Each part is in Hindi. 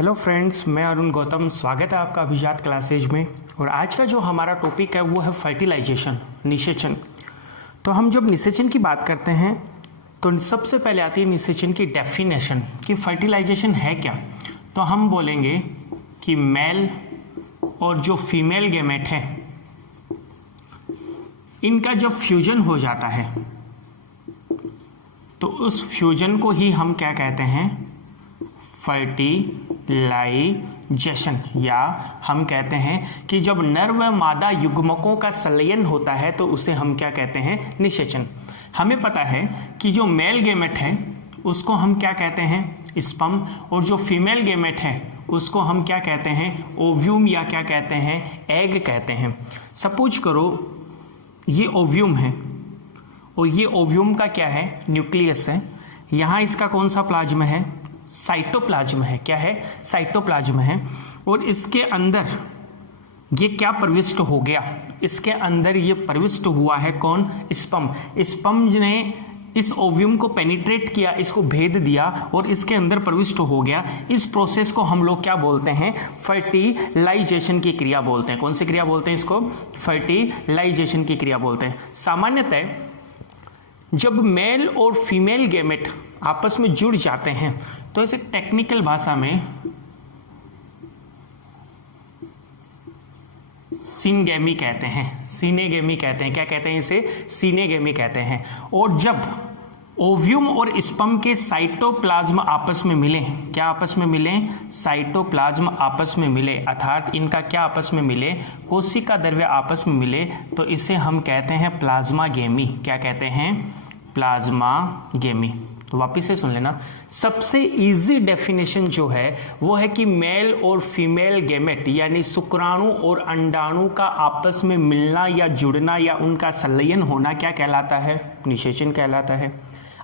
हेलो फ्रेंड्स, मैं अरुण गौतम। स्वागत है आपका अभिजात क्लासेज में। और आज का जो हमारा टॉपिक है वो है फर्टिलाइजेशन, निषेचन। तो हम जब निषेचन की बात करते हैं तो सबसे पहले आती है निषेचन की डेफिनेशन कि फर्टिलाइजेशन है क्या। तो हम बोलेंगे कि मेल और जो फीमेल गैमेट है इनका जब फ्यूजन हो जाता है तो उस फ्यूजन को ही हम क्या कहते हैं, फर्टिलाइजेशन। या हम कहते हैं कि जब नर व मादा युग्मकों का संलयन होता है तो उसे हम क्या कहते हैं, निषेचन। हमें पता है कि जो मेल गैमेट है उसको हम क्या कहते हैं, स्पर्म, और जो फीमेल गैमेट है उसको हम क्या कहते हैं, ओव्यूम, या क्या कहते हैं, एग कहते हैं। सपोज करो ये ओव्यूम है और ये ओव्यूम का क्या है, न्यूक्लियस है। यहां इसका कौन सा प्लाज्म है, साइटोप्लाज्म है। क्या है, साइटोप्लाज्म है। और इसके अंदर ये क्या प्रविष्ट हो गया, इसके अंदर ये प्रविष्ट हुआ है कौन, स्पर्म। स्पर्म ने इस ओव्यूम को पेनिट्रेट किया, इसको भेद दिया और इसके अंदर प्रविष्ट हो गया। इस प्रोसेस को हम लोग क्या बोलते हैं, फर्टिलाइजेशन की क्रिया बोलते हैं। कौन सी क्रिया बोलते हैं इसको, फर्टिलाइजेशन की क्रिया बोलते हैं। सामान्यतः जब मेल और फीमेल गैमेट आपस में जुड़ जाते हैं तो इसे टेक्निकल भाषा में सिनगेमी कहते हैं, सीनेगेमी कहते हैं। क्या कहते हैं इसे, सीनेगेमी कहते हैं। और जब ओव्यूम और स्पर्म के साइटोप्लाज्म आपस में मिले, क्या आपस में मिले, साइटोप्लाज्म आपस में मिले, अर्थात इनका क्या आपस में मिले, कोशिका द्रव्य आपस में मिले, तो इसे हम कहते हैं प्लाज्मा गेमी। क्या कहते हैं, प्लाज्मा गेमी। तो वापिस से सुन लेना, सबसे इजी डेफिनेशन जो है वो है कि मेल और फीमेल गैमेट यानी शुक्राणु और अंडाणु का आपस में मिलना या जुड़ना या उनका संलयन होना क्या कहलाता है, निषेचन कहलाता है।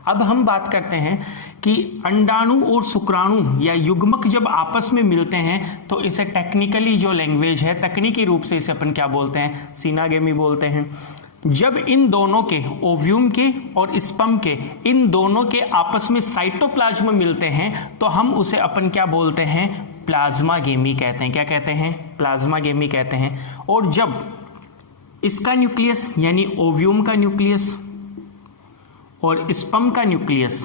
अब हम बात करते हैं कि अंडाणु और शुक्राणु या युग्मक जब आपस में मिलते हैं तो इसे टेक्निकली जो लैंग्वेज है, तकनीकी रूप से इसे अपन क्या बोलते हैं, सीनागेमी बोलते हैं। जब इन दोनों के, ओव्यूम के और स्पर्म के, इन दोनों के आपस में साइटोप्लाज्म मिलते हैं तो हम उसे अपन क्या बोलते हैं, प्लाज्मा गेमी कहते हैं। क्या कहते हैं, प्लाज्मा गेमी कहते हैं। और जब इसका न्यूक्लियस यानी ओव्यूम का न्यूक्लियस और स्पर्म का न्यूक्लियस,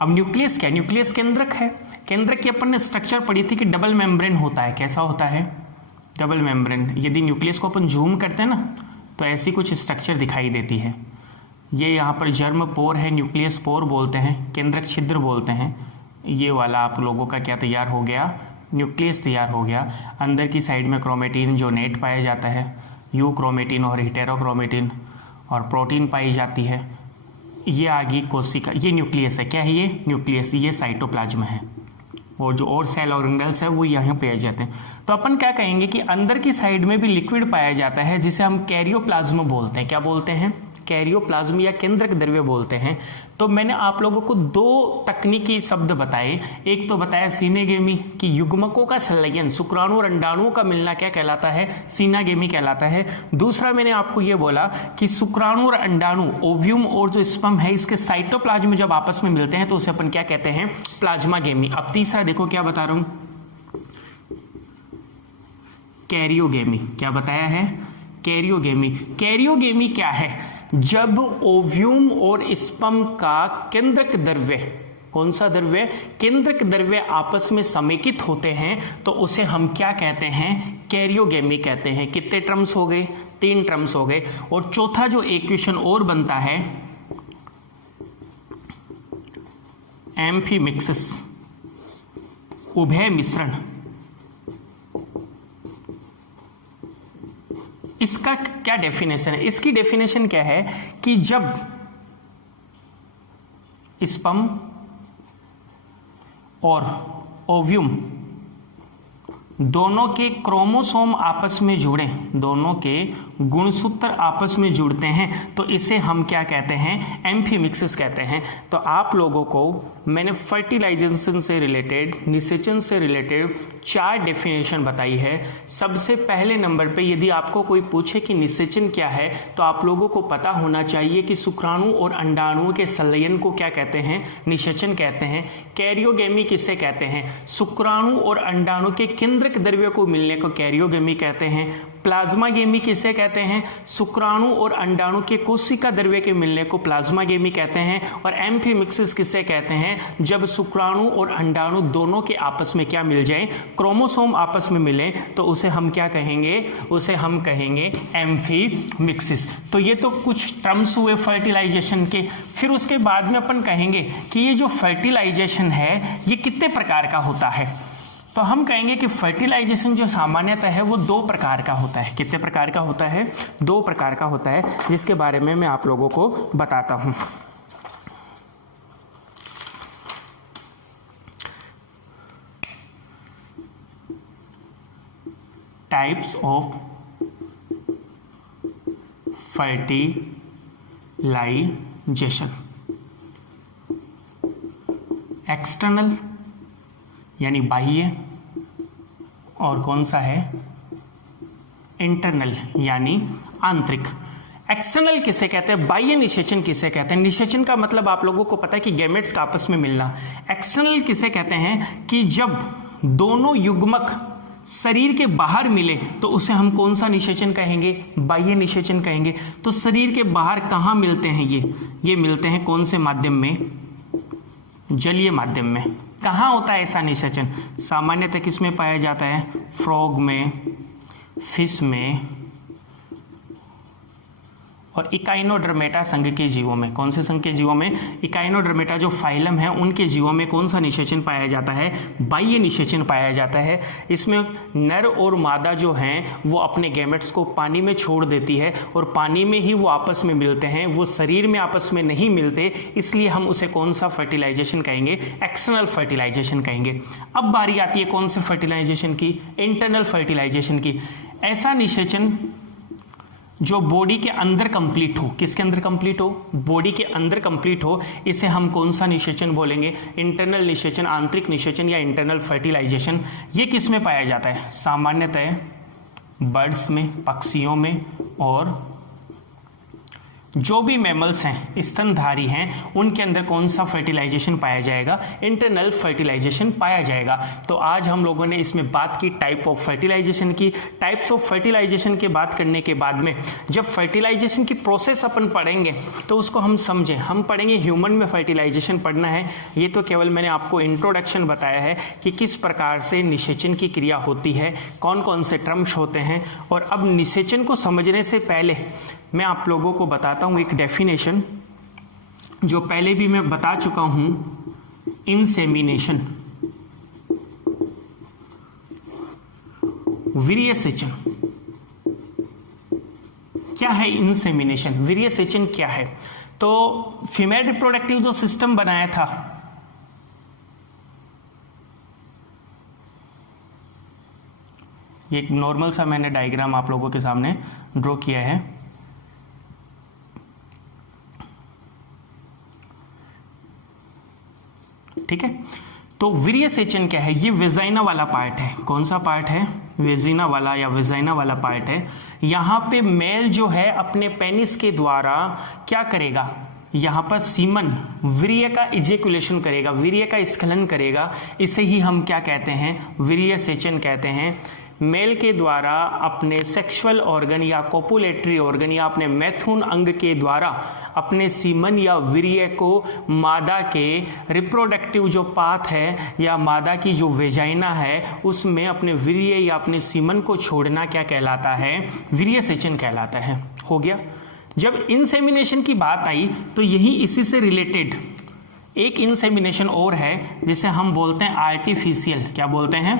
अब न्यूक्लियस क्या, न्यूक्लियस केंद्रक है। केंद्रक की अपन ने स्ट्रक्चर पढ़ी थी कि डबल मेम्ब्रेन होता है। कैसा होता है, डबल मेम्ब्रेन। यदि न्यूक्लियस को अपन जूम करते हैं ना तो ऐसी कुछ स्ट्रक्चर दिखाई देती है। ये यहाँ पर जर्म पोर है, न्यूक्लियस पोर बोलते हैं, केंद्रक छिद्र बोलते हैं। ये वाला आप लोगों का क्या तैयार हो गया, न्यूक्लियस तैयार हो गया। अंदर की साइड में क्रोमेटिन जो नेट पाया जाता है, यू क्रोमेटिन और हेटेरोक्रोमेटिन और प्रोटीन पाई जाती है। ये आगे कोशिका, ये न्यूक्लियस है। क्या है ये, न्यूक्लियस। ये साइटोप्लाज्म है और जो और सेल ऑर्गेनल्स है वो यहाँ पे जाते हैं। तो अपन क्या कहेंगे कि अंदर की साइड में भी लिक्विड पाया जाता है जिसे हम कैरियोप्लाज्म बोलते हैं। क्या बोलते हैं, कैरियोप्लाज्म या केंद्रक द्रव्य बोलते हैं। तो मैंने आप लोगों को दो तकनीकी शब्द बताए। एक तो बताया सीनेगेमी कि युग्मकों का संलयन, शुक्राणु और अंडाणुओं का मिलना क्या कहलाता है, सीनागेमी कहलाता है। दूसरा मैंने आपको ये बोला कि शुक्राणु और अंडाणु, ओव्यूम और जो स्पर्म है, इसके साइटोप्लाज्म जब आपस में मिलते हैं तो उसे अपन क्या कहते हैं, प्लाज्मा गेमी। अब तीसरा देखो क्या बता रहा हूं, कैरियोगेमी। क्या बताया है, कैरियोगेमी। कैरियोगेमी क्या है, जब ओव्यूम और स्पर्म का केंद्रक द्रव्य, कौन सा द्रव्य, केंद्रक द्रव्य आपस में समेकित होते हैं तो उसे हम क्या कहते हैं, कैरियोगेमी कहते हैं। कितने टर्म्स हो गए, 3 टर्म्स हो गए। और चौथा जो इक्वेशन और बनता है, एम्फीमिक्सिस, उभय मिश्रण। इसका क्या डेफिनेशन है, इसकी डेफिनेशन क्या है कि जब स्पर्म और ओव्यूम दोनों के क्रोमोसोम आपस में जुड़े, दोनों के गुणसूत्र आपस में जुड़ते हैं तो इसे हम क्या कहते हैं, एम्फीमिक्सिस कहते हैं। तो आप लोगों को मैंने फर्टिलाइजेशन से रिलेटेड, निषेचन से रिलेटेड 4 डेफिनेशन बताई है। सबसे पहले नंबर पे यदि आपको कोई पूछे कि निषेचन क्या है तो आप लोगों को पता होना चाहिए कि शुक्राणु और अंडाणुओं के संलयन को क्या कहते हैं, निषेचन कहते हैं। कैरियोगेमी किसे कहते हैं, शुक्राणु और अंडाणु के केंद्रक द्रव्य को मिलने को कैरियोगेमी कहते हैं। प्लाज्मा गेमी किसे कहते हैं, शुक्राणु और अंडाणु के कोशिका द्रव्य के मिलने को प्लाज्मा गेमी कहते हैं। और एम्फीमिक्सिस किसे कहते हैं, जब शुक्राणु और अंडाणु दोनों के आपस में क्या मिल जाए, क्रोमोसोम आपस में मिले तो उसे हम क्या कहेंगे, उसे हम कहेंगे एम्फीमिक्सिस। तो ये तो कुछ टर्म्स हुए फर्टिलाइजेशन के। फिर उसके बाद में अपन कहेंगे कि ये जो फर्टिलाइजेशन है ये कितने प्रकार का होता है। तो हम कहेंगे कि फर्टिलाइजेशन जो सामान्यतः है वो 2 प्रकार का होता है। कितने प्रकार का होता है, 2 प्रकार का होता है, जिसके बारे में मैं आप लोगों को बताता हूं। Types of fertilisation. एक्सटर्नल यानी बाह्य, और कौन सा है, इंटरनल यानी आंतरिक। एक्सटर्नल किसे कहते हैं, बाह्य निषेचन किसे कहते हैं। निषेचन का मतलब आप लोगों को पता है कि गैमेट्स का आपस में मिलना। एक्सटर्नल किसे कहते हैं कि जब दोनों युग्मक शरीर के बाहर मिले तो उसे हम कौन सा निषेचन कहेंगे, बाह्य निषेचन कहेंगे। तो शरीर के बाहर कहाँ मिलते हैं ये मिलते हैं कौन से माध्यम में, जलीय माध्यम में। कहाँ होता है ऐसा निषेचन, सामान्यतः किसमें पाया जाता है, फ्रॉग में, फिश में और इकाइनोडर्मेटा संघ के जीवों में। कौन से संघ के जीवों में, इकाइनोडर्मेटा जो फाइलम है उनके जीवों में कौन सा निषेचन पाया जाता है, बाह्य निषेचन पाया जाता है। इसमें नर और मादा जो हैं वो अपने गैमेट्स को पानी में छोड़ देती है और पानी में ही वो आपस में मिलते हैं, वो शरीर में आपस में नहीं मिलते, इसलिए हम उसे कौन सा फर्टिलाइजेशन कहेंगे, एक्सटर्नल फर्टिलाइजेशन कहेंगे। अब बारी आती है कौन से फर्टिलाइजेशन की, इंटरनल फर्टिलाइजेशन की। ऐसा निषेचन जो बॉडी के अंदर कंप्लीट हो, किसके अंदर कंप्लीट हो, बॉडी के अंदर कंप्लीट हो, इसे हम कौन सा निषेचन बोलेंगे, इंटरनल निषेचन, आंतरिक निषेचन या इंटरनल फर्टिलाइजेशन। ये किस में पाया जाता है, सामान्यतः बर्ड्स में, पक्षियों में, और जो भी मैमल्स हैं, स्तनधारी हैं, उनके अंदर कौन सा फर्टिलाइजेशन पाया जाएगा, इंटरनल फर्टिलाइजेशन पाया जाएगा। तो आज हम लोगों ने इसमें बात की टाइप ऑफ फर्टिलाइजेशन की। टाइप्स ऑफ फर्टिलाइजेशन की बात करने के बाद में जब फर्टिलाइजेशन की प्रोसेस अपन पढ़ेंगे तो उसको हम समझें। हम पढ़ेंगे ह्यूमन में फर्टिलाइजेशन पढ़ना है, ये तो केवल मैंने आपको इंट्रोडक्शन बताया है कि किस प्रकार से निषेचन की क्रिया होती है, कौन कौन से टर्म्स होते हैं। और अब निषेचन को समझने से पहले मैं आप लोगों को बताता हूं एक डेफिनेशन जो पहले भी मैं बता चुका हूं, इंसेमिनेशन, वीर्यसेचन। क्या है इंसेमिनेशन, वीर्यसेचन क्या है। तो फीमेल रिप्रोडक्टिव जो सिस्टम बनाया था, ये एक नॉर्मल सा मैंने डायग्राम आप लोगों के सामने ड्रॉ किया है। ठीक है, तो वीर्यसेचन क्या है, ये वेजाइना वाला पार्ट है। कौन सा पार्ट है, वेजिना वाला या वेजाइना वाला पार्ट है। यहां पे मेल जो है अपने पेनिस के द्वारा क्या करेगा, यहां पर सीमन, वीर्य का इजेकुलेशन करेगा, वीर्य का स्खलन करेगा। इसे ही हम क्या कहते हैं, वीर्यसेचन कहते हैं। मेल के द्वारा अपने सेक्सुअल ऑर्गन या कोपुलेटरी ऑर्गन या अपने मैथुन अंग के द्वारा अपने सीमन या वीर्य को मादा के रिप्रोडक्टिव जो पाथ है या मादा की जो वेजाइना है उसमें अपने वीर्य या अपने सीमन को छोड़ना क्या कहलाता है, वीर्यसेचन कहलाता है। हो गया। जब इंसेमिनेशन की बात आई तो यही इसी से रिलेटेड एक इंसेमिनेशन और है जिसे हम बोलते हैं आर्टिफिशियल। क्या बोलते हैं,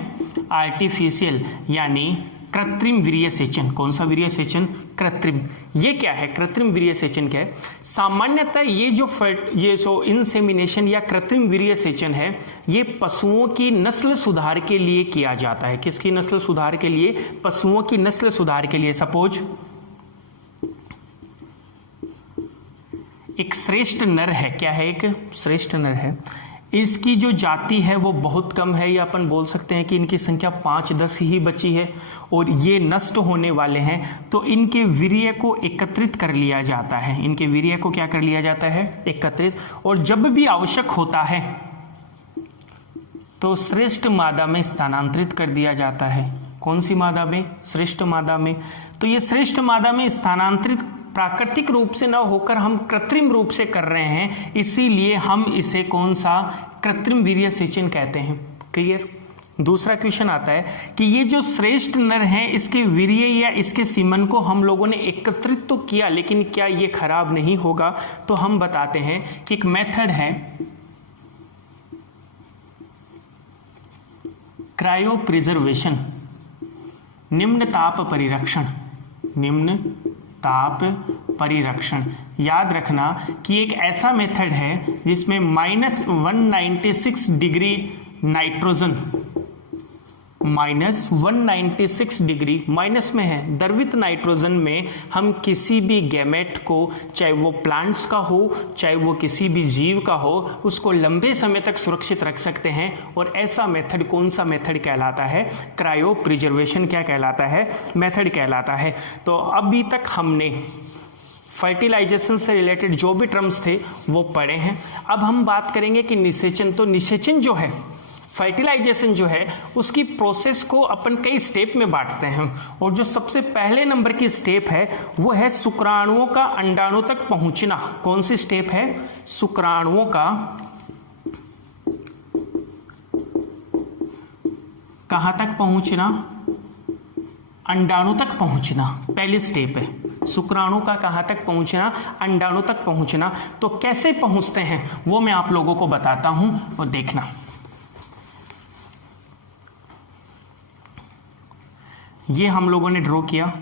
आर्टिफिशियल यानी कृत्रिम वीर्यसेचन। कौन सा वीर्यसेचन, कृत्रिम। ये क्या है कृत्रिम वीर्य सेचन? क्या है? सामान्यतः ये जो इंसेमिनेशन या कृत्रिम वीर्य सेचन है, ये पशुओं की नस्ल सुधार के लिए किया जाता है। किसकी नस्ल सुधार के लिए? पशुओं की नस्ल सुधार के लिए। सपोज एक श्रेष्ठ नर है, क्या है? एक श्रेष्ठ नर है, इसकी जो जाति है वो बहुत कम है, या अपन बोल सकते हैं कि इनकी संख्या 5-10 ही बची है और ये नष्ट होने वाले हैं, तो इनके वीर्य को एकत्रित कर लिया जाता है। इनके वीर्य को क्या कर लिया जाता है? एकत्रित। और जब भी आवश्यक होता है तो श्रेष्ठ मादा में स्थानांतरित कर दिया जाता है। कौन सी मादा में? श्रेष्ठ मादा में। तो ये श्रेष्ठ मादा में स्थानांतरित प्राकृतिक रूप से न होकर हम कृत्रिम रूप से कर रहे हैं, इसीलिए हम इसे कौन सा? कृत्रिम वीर्य सेचन कहते हैं। क्लियर? दूसरा क्वेश्चन आता है कि ये जो श्रेष्ठ नर हैं, इसके वीर्य या इसके सीमन को हम लोगों ने एकत्रित तो किया, लेकिन क्या ये खराब नहीं होगा? तो हम बताते हैं कि एक मेथड है क्रायो प्रिजर्वेशन, निम्न ताप परिरक्षण। निम्न ताप परिरक्षण। याद रखना कि एक ऐसा मेथड है जिसमें -196 डिग्री नाइट्रोजन, -196 डिग्री माइनस में है, द्रवित नाइट्रोजन में हम किसी भी गैमेट को, चाहे वो प्लांट्स का हो चाहे वो किसी भी जीव का हो, उसको लंबे समय तक सुरक्षित रख सकते हैं। और ऐसा मेथड कौन सा मेथड कहलाता है? क्रायो प्रिजर्वेशन क्या कहलाता है? मेथड कहलाता है। तो अभी तक हमने फर्टिलाइजेशन से रिलेटेड जो भी टर्म्स थे वो पढ़े हैं। अब हम बात करेंगे कि निषेचन। तो निषेचन जो है, फर्टिलाइजेशन जो है, उसकी प्रोसेस को अपन कई स्टेप में बांटते हैं, और जो सबसे पहले नंबर की स्टेप है वो है शुक्राणुओं का अंडाणु तक पहुंचना। कौन सी स्टेप है? शुक्राणुओं का कहां तक पहुंचना? अंडाणु तक पहुंचना पहली स्टेप है। शुक्राणु का कहां तक पहुंचना? अंडाणु तक पहुंचना। तो कैसे पहुंचते हैं वो मैं आप लोगों को बताता हूं, और देखना। ये हम लोगों ने ड्रॉ किया,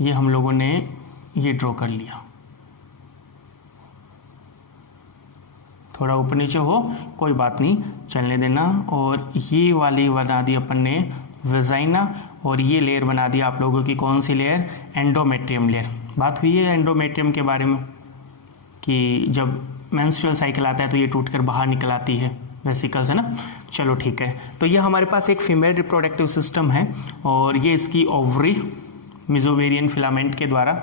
ये हम लोगों ने ये ड्रॉ कर लिया। थोड़ा ऊपर नीचे हो कोई बात नहीं, चलने देना। और ये वाली बना दी अपन ने वेजाइना, और ये लेयर बना दी आप लोगों की कौन सी लेयर? Endometrium layer. बात हुई है एंडोमेट्रियम के बारे में कि जब मेंस्ट्रुअल साइकिल आता है तो ये टूटकर बाहर निकल आती है, वेसिकल्स है ना। चलो ठीक है। तो ये हमारे पास एक फीमेल रिप्रोडक्टिव सिस्टम है, और ये इसकी ओवरी मिजोवेरियन फिलामेंट के द्वारा,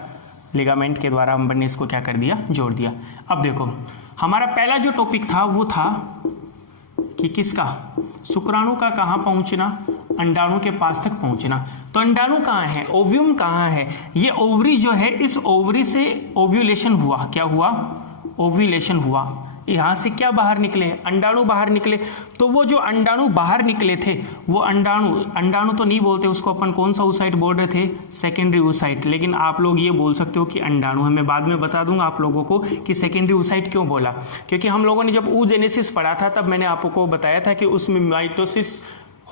लिगामेंट के द्वारा हम ने इसको क्या कर दिया? जोड़ दिया। अब देखो हमारा पहला जो टॉपिक था वो था कि किसका? शुक्राणु का कहाँ पहुंचना? अंडाणु के पास तक पहुंचना। तो अंडाणु कहाँ है? ओव्यूम कहाँ है? ये ओवरी जो है, इस ओवरी से ओव्यूलेशन हुआ। क्या हुआ? ओव्यूलेशन हुआ। यहां से क्या बाहर निकले? अंडाणु बाहर निकले। तो वो जो अंडाणु बाहर निकले थे, वो अंडाणु तो नहीं बोलते उसको अपन, कौन सा oocyte बोल रहे थे? Secondary oocyte। लेकिन आप लोग ये बोल सकते हो कि अंडाणु है। मैं बाद में बता दूंगा आप लोगों को कि सेकेंडरी oocyte क्यों बोला, क्योंकि हम लोगों ने जब oogenesis पढ़ा था तब मैंने आपको बताया था कि उसमें माइटोसिस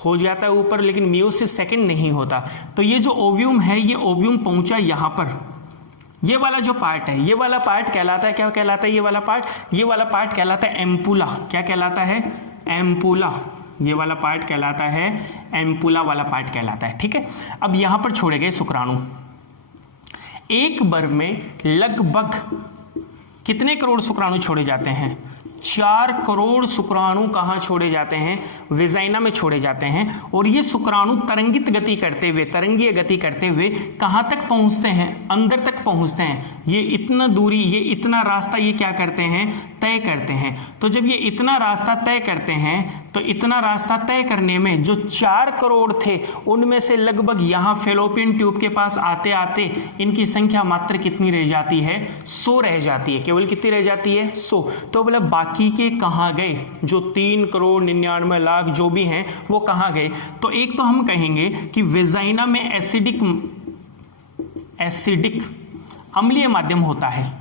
हो जाता है ऊपर, लेकिन मियोसिस सेकेंड नहीं होता। तो ये जो ओव्यूम है, ये ओव्यूम पहुंचा यहां पर। ये वाला जो पार्ट है, ये वाला पार्ट कहलाता है, क्या कहलाता है? ये वाला पार्ट कहलाता है एम्पुला। क्या कहलाता है? एम्पुला। ये वाला पार्ट कहलाता है एम्पुला वाला पार्ट कहलाता है। ठीक है। अब यहां पर छोड़े गए शुक्राणु, एक बार में लगभग कितने करोड़ शुक्राणु छोड़े जाते हैं? 4 करोड़ शुक्राणु कहाँ छोड़े जाते हैं? वेजाइना में छोड़े जाते हैं। और ये शुक्राणु तरंगित गति करते हुए, तरंगीय गति करते हुए कहाँ तक पहुंचते हैं? अंदर तक पहुंचते हैं। ये इतना दूरी, ये इतना रास्ता ये क्या करते हैं? तय करते हैं। तो जब ये इतना रास्ता तय करते हैं, तो इतना रास्ता तय करने में जो 4 करोड़ थे, उनमें से लगभग यहाँ फेलोपियन ट्यूब के पास आते आते इनकी संख्या मात्र कितनी रह जाती है? 100 रह जाती है। केवल कितनी रह जाती है? 100। तो बोला बाकी के कहाँ गए? जो 3 करोड़ 99 लाख जो भी हैं वो कहाँ गए? तो एक तो हम कहेंगे कि वेजाइना में एसिडिक अम्लीय माध्यम होता है।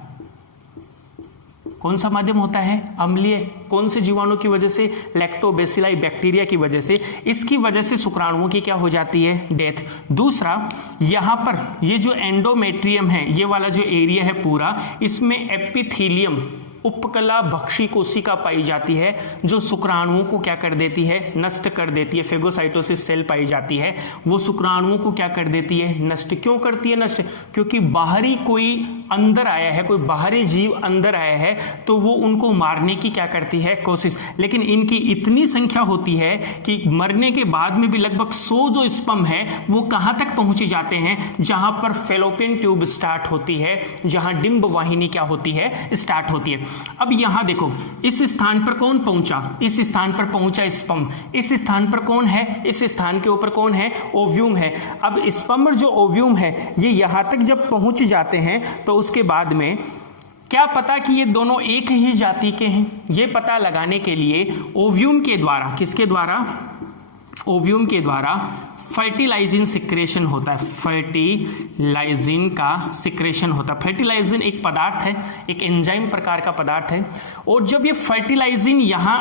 कौन सा माध्यम होता है? अम्लीय। कौन से जीवाणु की वजह से? लैक्टोबैसिलाई बैक्टीरिया की वजह से। इसकी वजह से शुक्राणुओं की क्या हो जाती है? डेथ। दूसरा, यहां पर ये जो एंडोमेट्रियम है, ये वाला जो एरिया है पूरा, इसमें एपिथीलियम उपकला भक्षी कोशिका पाई जाती है जो शुक्राणुओं को क्या कर देती है? नष्ट कर देती है। फेगोसाइटोसिस सेल पाई जाती है, वो शुक्राणुओं को क्या कर देती है? नष्ट। क्यों करती है नष्ट? क्योंकि बाहरी कोई अंदर आया है, कोई बाहरी जीव अंदर आया है, तो वो उनको मारने की क्या करती है? कोशिश। लेकिन इनकी इतनी संख्या होती है कि मरने के बाद में भी लगभग 100 जो स्पर्म है वो कहां तक पहुंच जाते हैं? जहां पर फेलोपियन ट्यूब स्टार्ट होती है, जहां डिंब वाहिनी क्या होती है? स्टार्ट होती है। अब यहां देखो, इस स्थान पर कौन पहुंचा? इस स्थान पर पहुंचा स्पर्म। इस स्थान पर कौन है? इस स्थान के ऊपर कौन है? ओव्यूम है। अब स्पर्म और जो ओव्यूम है ये यहां तक जब पहुंच जाते हैं तो उसके बाद में क्या पता कि ये दोनों एक ही जाति के हैं? ये पता लगाने के लिए ओव्यूम के द्वारा, किसके द्वारा? ओव्यूम के द्वारा फर्टिलाइजिन सिक्रेशन होता है। फर्टिलाइजिन का सिक्रेशन होता है। फर्टिलाइजिन एक पदार्थ है, एक एंजाइम प्रकार का पदार्थ है, और जब ये फर्टिलाइजिन यहां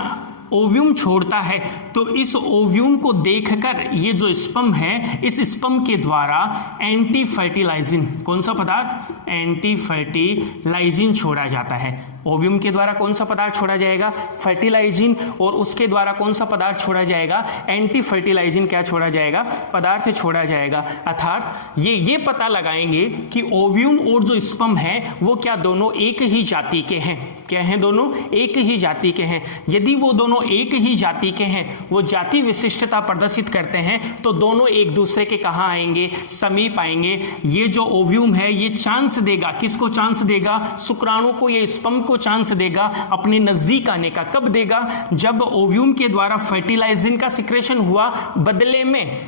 ओव्यूम छोड़ता है तो इस ओव्यूम को देखकर ये जो स्पर्म है, इस स्पर्म के द्वारा एंटी फर्टिलाइजिन, कौन सा पदार्थ? एंटी फर्टिलाइजिन छोड़ा जाता है। ओव्यूम के द्वारा कौन सा पदार्थ छोड़ा जाएगा? फर्टिलाइजिन। और उसके द्वारा कौन सा पदार्थ छोड़ा जाएगा? एंटी फर्टिलाइजिन क्या छोड़ा जाएगा? पदार्थ छोड़ा जाएगा। अर्थात ये पता लगाएंगे कि ओव्यूम और जो स्पर्म है वो क्या दोनों एक ही जाति के हैं? क्या हैं? दोनों एक ही जाति के हैं। यदि वो दोनों एक ही जाति के हैं, वो जाति विशिष्टता प्रदर्शित करते हैं, तो दोनों एक दूसरे के कहां आएंगे? समीप आएंगे। ये जो ओव्यूम है ये चांस देगा, किसको चांस देगा? शुक्राणु को, ये स्पर्म को चांस देगा अपने नजदीक आने का। कब देगा? जब ओव्यूम के द्वारा फर्टिलाइजिन का सिक्रेशन हुआ, बदले में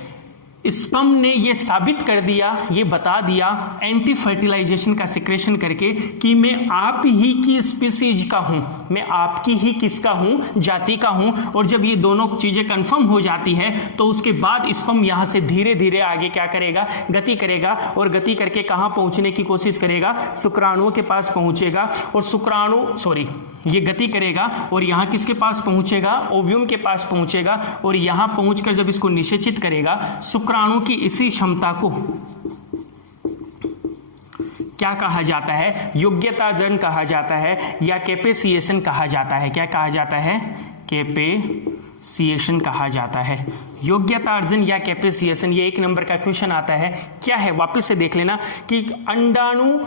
स्पर्म ने ये साबित कर दिया, ये बता दिया एंटी फर्टिलाइजेशन का सिक्रेशन करके कि मैं आप ही की स्पीसीज का हूं, मैं आपकी ही किसका हूं? जाति का हूं। और जब ये दोनों चीजें कंफर्म हो जाती है तो उसके बाद स्पर्म यहां से धीरे धीरे आगे क्या करेगा? गति करेगा, और गति करके कहां पहुंचने की कोशिश करेगा? शुक्राणुओं के पास पहुंचेगा, और ये गति करेगा और यहां किसके पास पहुंचेगा? ओव्यूम के पास पहुंचेगा, और यहां पहुंचकर जब इसको निषेचित करेगा, शुक्राणु की इसी क्षमता को क्या कहा जाता है? योग्यताजन कहा जाता है, या कैपेसिएशन कहा जाता है। क्या कहा जाता है? कैपेसिएशन कहा जाता है। योग्यता अर्जन या कैपेसिएशन, ये 1 नंबर का क्वेश्चन आता है। क्या है? वापस से देख लेना कि अंडाणु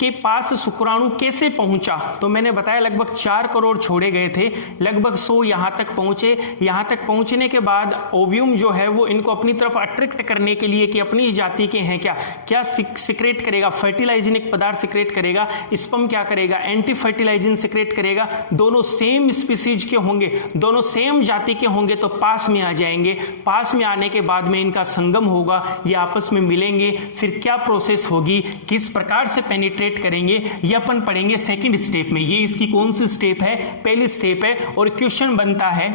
के पास शुक्राणु कैसे पहुंचा। तो मैंने बताया लगभग 4 करोड़ छोड़े गए थे, लगभग 100 यहां तक पहुंचे। यहां तक पहुंचने के बाद ओव्यूम जो है वो इनको अपनी तरफ अट्रैक्ट करने के लिए कि अपनी जाति के हैं क्या सिक्रेट करेगा? फर्टिलाइजिन एक पदार्थ सिक्रेट करेगा। स्पर्म क्या करेगा? एंटी फर्टिलाइजिन सिक्रेट करेगा। दोनों सेम स्पीसीज के होंगे, दोनों सेम जाति के होंगे, तो पास में आ जाएंगे। पास में आने के बाद में इनका संगम होगा, ये आपस में मिलेंगे। फिर क्या प्रोसेस होगी, किस प्रकार से पेनिट्रेट करेंगे, ये अपन पढ़ेंगे सेकंड स्टेप में। ये इसकी कौन सी स्टेप है? पहली स्टेप है। और क्वेश्चन बनता है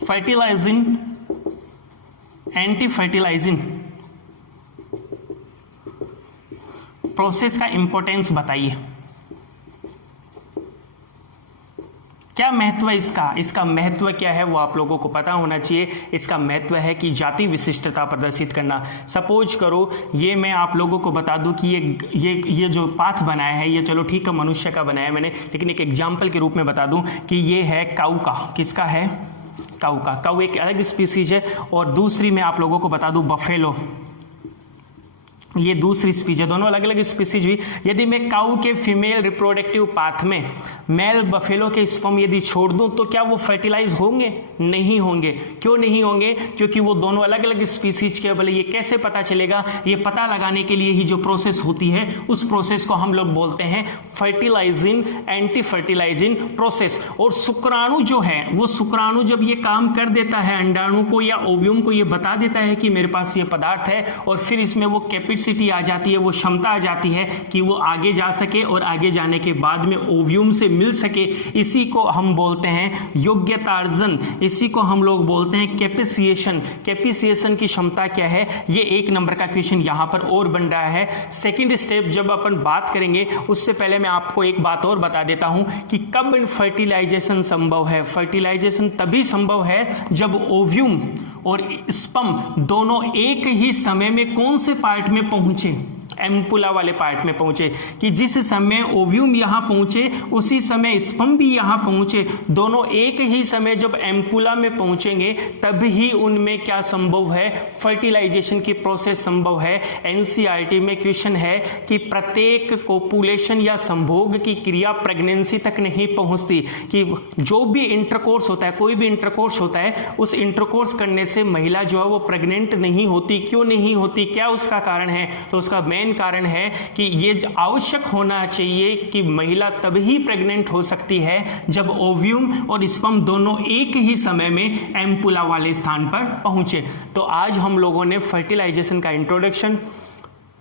फर्टिलाइजिन, एंटी फर्टिलाइजिन प्रोसेस का इंपॉर्टेंस बताइए। क्या महत्व है इसका महत्व क्या है वो आप लोगों को पता होना चाहिए। इसका महत्व है कि जाति विशिष्टता प्रदर्शित करना। सपोज करो ये मैं आप लोगों को बता दूं कि ये जो पाथ बनाया है, ये चलो ठीक है मनुष्य का बनाया मैंने, लेकिन एक एग्जाम्पल के रूप में बता दूं कि ये है काऊ का। किसका है? काऊ का। काऊ एक अलग स्पीसीज है। और दूसरी मैं आप लोगों को बता दूं बफेलो, ये दूसरी स्पीसीज है। दोनों अलग अलग स्पीसीज हुई। यदि मैं काऊ के फीमेल रिप्रोडक्टिव पाथ में मेल बफेलो के स्पर्म यदि छोड़ दूं तो क्या वो फर्टिलाइज होंगे? नहीं होंगे। क्यों नहीं होंगे? क्योंकि वो दोनों अलग अलग स्पीसीज के। बोले ये कैसे पता चलेगा? ये पता लगाने के लिए ही जो प्रोसेस होती है उस प्रोसेस को हम लोग बोलते हैं फर्टिलाइजिन, एंटी फर्टिलाइजिन प्रोसेस। और शुक्राणु जो है वो शुक्राणु जब ये काम कर देता है अंडाणु को या ओव्यूम को, ये बता देता है कि मेरे पास ये पदार्थ है, और फिर इसमें वो कैपेसिएशन कैपेसिटी आ जाती है, वो क्षमता आ जाती है कि वो आगे जा सके और आगे जाने के बाद में ओव्यूम से मिल सके। इसी को हम बोलते हैं योग्यतार्जन, इसी को हम लोग बोलते हैं कैपेसिएशन। कैपेसिएशन की क्षमता क्या है, ये 1 नंबर का क्वेश्चन यहां पर और बन रहा है। सेकंड स्टेप जब अपन बात करेंगे उससे पहले मैं आपको एक बात और बता देता हूं कि कब फर्टिलाइजेशन संभव है। फर्टिलाइजेशन तभी संभव है जब ओव्यूम और स्पर्म दोनों एक ही समय में कौन से पार्ट में पहुंचे, एम्पुला वाले पार्ट में पहुंचे, कि जिस समय ओव्यूम यहां पहुंचे उसी समय स्पर्म भी यहां पहुंचे। दोनों एक ही समय जब एम्पुला में पहुंचेंगे तभी ही उनमें क्या संभव है, फर्टिलाइजेशन की प्रोसेस संभव है। एनसीईआरटी में क्वेश्चन है कि प्रत्येक कोपुलेशन या संभोग की क्रिया प्रेगनेंसी तक नहीं पहुंचती, कि जो भी इंटरकोर्स होता है, कोई भी इंटरकोर्स होता है, उस इंटरकोर्स करने से महिला जो है वो प्रेग्नेंट नहीं होती। क्यों नहीं होती, क्या उसका कारण है? तो उसका मेन कारण है कि ये आवश्यक होना चाहिए कि महिला तभी प्रेग्नेंट हो सकती है जब ओव्यूम और स्पर्म दोनों एक ही समय में एम्पुला वाले स्थान पर पहुंचे। तो आज हम लोगों ने फर्टिलाइजेशन का इंट्रोडक्शन,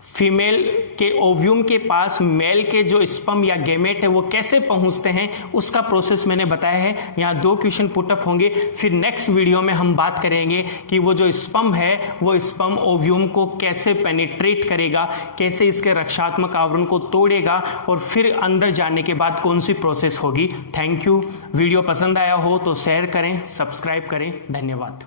फीमेल के ओव्यूम के पास मेल के जो स्पर्म या गैमेट है वो कैसे पहुंचते हैं, उसका प्रोसेस मैंने बताया है। यहाँ 2 क्वेश्चन पुटअप होंगे। फिर नेक्स्ट वीडियो में हम बात करेंगे कि वो जो स्पर्म है वो स्पर्म ओव्यूम को कैसे पेनिट्रेट करेगा, कैसे इसके रक्षात्मक आवरण को तोड़ेगा, और फिर अंदर जाने के बाद कौन सी प्रोसेस होगी। Thank you. वीडियो पसंद आया हो तो शेयर करें, सब्सक्राइब करें। धन्यवाद।